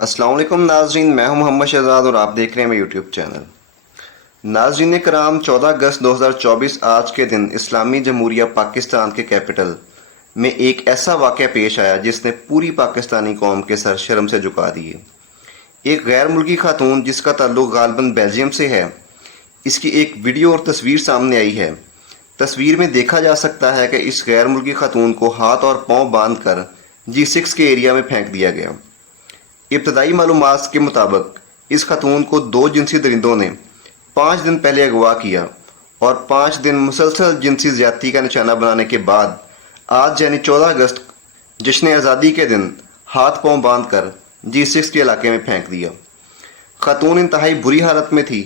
अस्सलाम वालेकुम नाजरीन, मैं हूं मोहम्मद शहजाद और आप देख रहे हैं मेरा यूट्यूब चैनल। नाजरीन कराम, 14 अगस्त 2024 आज के दिन इस्लामी जमहूरिया पाकिस्तान के कैपिटल में एक ऐसा वाक़या पेश आया जिसने पूरी पाकिस्तानी कौम के सर शर्म से झुका दिए। एक गैर मुल्की खातून जिसका ताल्लुक गालबन बेल्जियम से है, इसकी एक वीडियो और तस्वीर सामने आई है। तस्वीर में देखा जा सकता है कि इस गैर मुल्की खातून को हाथ और पाँव बांध कर G6 के एरिया में फेंक दिया गया। इब्तदाई मालूमात के मुताबिक इस खातून को दो जिनसी दरिंदों ने 5 दिन पहले अगवा किया और 5 दिन मुसलसल जिनसी ज्यादती का निशाना बनाने के बाद आज यानी 14 अगस्त जश्न आज़ादी के दिन हाथ पांव बांध कर G6 के इलाके में फेंक दिया। खातून इंतहाई बुरी हालत में थी।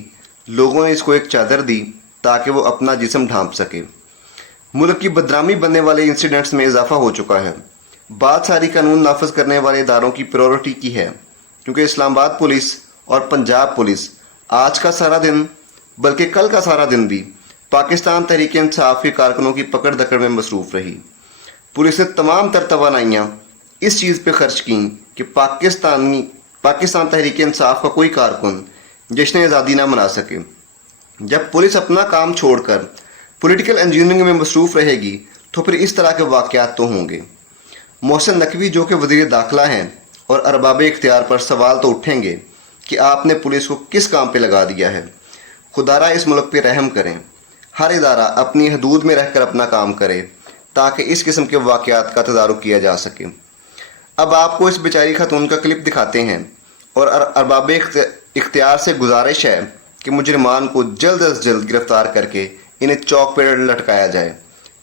लोगों ने इसको एक चादर दी ताकि वो अपना जिस्म ढांप सके। मुल्क की बदनामी बनने वाले इंसिडेंट्स में इजाफा हो चुका है। बात सारी कानून नाफज करने वाले इदारों की प्रायोरिटी की है, क्योंकि इस्लामाबाद पुलिस और पंजाब पुलिस आज का सारा दिन बल्कि कल का सारा दिन भी पाकिस्तान तहरीक इंसाफ के कारकुनों की पकड़ दकड़ में मसरूफ रही। पुलिस ने तमाम तर तवानाइयाँ इस चीज़ पे खर्च की कि पाकिस्तान तहरीक इंसाफ का कोई कारकुन जश्न आज़ादी ना मना सके। जब पुलिस अपना काम छोड़कर पॉलिटिकल इंजीनियरिंग में मसरूफ रहेगी तो फिर इस तरह के वाक़यात तो होंगे। मोहसिन नकवी जो कि वज़ीर दाखिला हैं और अरबाब इख्तियार पर सवाल तो उठेंगे कि आपने पुलिस को किस काम पे लगा दिया है। खुदारा इस मुल्क पे रहम करें। हर इदारा अपनी हदूद में रहकर अपना काम करे ताकि इस किस्म के वाक़यात का तदारुक किया जा सके। अब आपको इस बेचारी खातून का क्लिप दिखाते हैं और अरबाब इख्तियार से गुजारिश है कि मुजरिमान को जल्द अज जल्द गिरफ्तार करके इन्हें चौक पर लटकाया जाए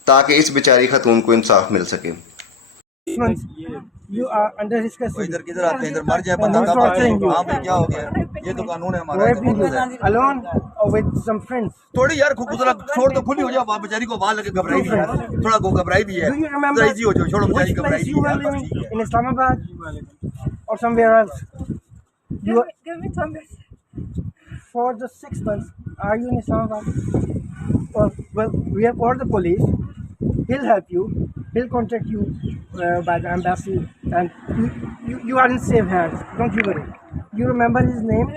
ताकि इस बेचारी खातून को इंसाफ मिल सके। You are under his custody. इधर किधर आते हैं, इधर मर जाए बंदा I'm torturing you. हाँ भाई क्या हो गया, ये तो कानून है हमारा। Where did you alone or with some friends? थोड़ी यार गुजरा छोड़ तो खुली हो जाओ, बेचारी को बाहर लगे घबराई भी है, थोड़ा को घबराई भी है। Do you remember इजी हो जाओ, छोड़ो बेचारी which घबराई place भी you है, were बस living ठीक है। in Islamabad or somewhere else? You were, Give me some message. for the 6 months, are you in Islamabad? Well, we have called the police. He'll help you. He'll contact you by the embassy, and you are in safe hands. Don't you worry. You remember his name,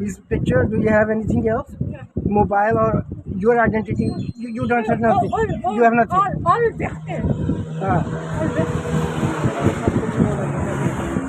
his picture. Do you have anything else? Mobile or your identity? You don't have nothing. You have nothing. All